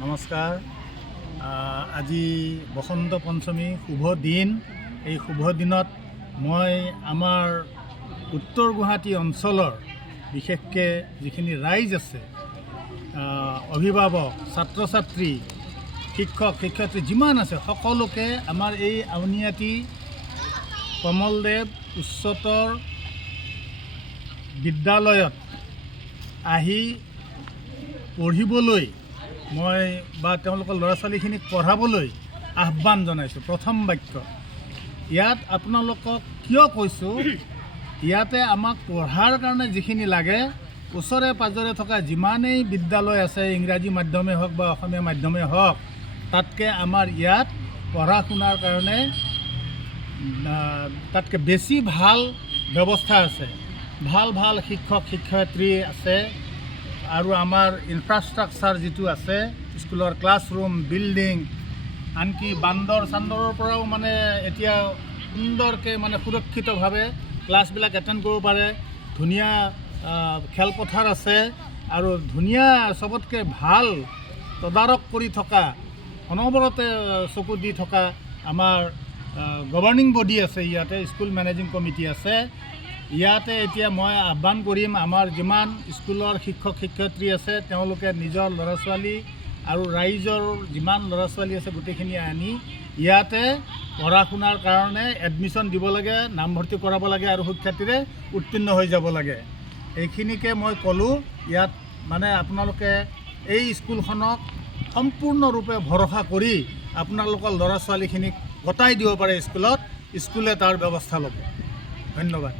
নমস্কাৰ। আজি বসন্ত পঞ্চমী শুভ দিন। এই শুভ দিনত মই আমাৰ উত্তৰ গুৱাহাটী অঞ্চলৰ বিশেষকৈ যিখিনি ৰাইজ আছে, অভিভাৱক, ছাত্ৰ ছাত্ৰী, শিক্ষক শিক্ষয়িত্ৰী যিমান আছে সকলোকে আমাৰ এই আউনীআটী কমলদেৱ উচ্চতৰ বিদ্যালয়ত আহি পঢ়িবলৈ মই বা তেওঁলোকৰ ল'ৰা ছোৱালীখিনিক পঢ়াবলৈ আহ্বান জনাইছোঁ। প্ৰথম বাক্য ইয়াত আপোনালোকক কিয় কৈছোঁ, ইয়াতে আমাক পঢ়াৰ কাৰণে যিখিনি লাগে, ওচৰে পাঁজৰে থকা যিমানেই বিদ্যালয় আছে, ইংৰাজী মাধ্যমেই হওক বা অসমীয়া মাধ্যমেই হওক, তাতকৈ আমাৰ ইয়াত পঢ়া শুনাৰ কাৰণে তাতকৈ বেছি ভাল ব্যৱস্থা আছে। ভাল ভাল শিক্ষক শিক্ষয়িত্ৰী আছে আৰু আমাৰ ইনফ্ৰাষ্ট্ৰাকচাৰ যিটো আছে, স্কুলৰ ক্লাছৰুম, বিল্ডিং, আনকি বান্দৰ চান্দৰৰ পৰাও এতিয়া সুন্দৰকৈ সুৰক্ষিতভাৱে ক্লাছবিলাক এটেণ্ড কৰিব পাৰে। ধুনীয়া খেলপথাৰ আছে আৰু ধুনীয়া চবতকৈ ভাল তদাৰক কৰি থকা, অনবৰতে চকু দি থকা আমাৰ গভৰ্ণিং বডি আছে। ইয়াতে স্কুল মেনেজিং কমিটি আছে। ইয়াতে এতিয়া মই আহ্বান কৰিম, আমাৰ যিমান স্কুলৰ শিক্ষক শিক্ষয়িত্ৰী আছে তেওঁলোকে নিজৰ ল'ৰা ছোৱালী আৰু ৰাইজৰ যিমান ল'ৰা ছোৱালী আছে গোটেইখিনি আনি ইয়াতে পঢ়া শুনাৰ কাৰণে এডমিশ্যন দিব লাগে, নামভৰ্তি কৰাব লাগে আৰু সুখ্যাতিৰে উত্তীৰ্ণ হৈ যাব লাগে। এইখিনিকে মই ক'লোঁ। ইয়াত আপোনালোকে এই স্কুলখনক সম্পূৰ্ণৰূপে ভৰসা কৰি আপোনালোকৰ ল'ৰা ছোৱালীখিনিক গতাই দিব পাৰে স্কুলত, স্কুলে তাৰ ব্যৱস্থা ল'ব। ধন্যবাদ।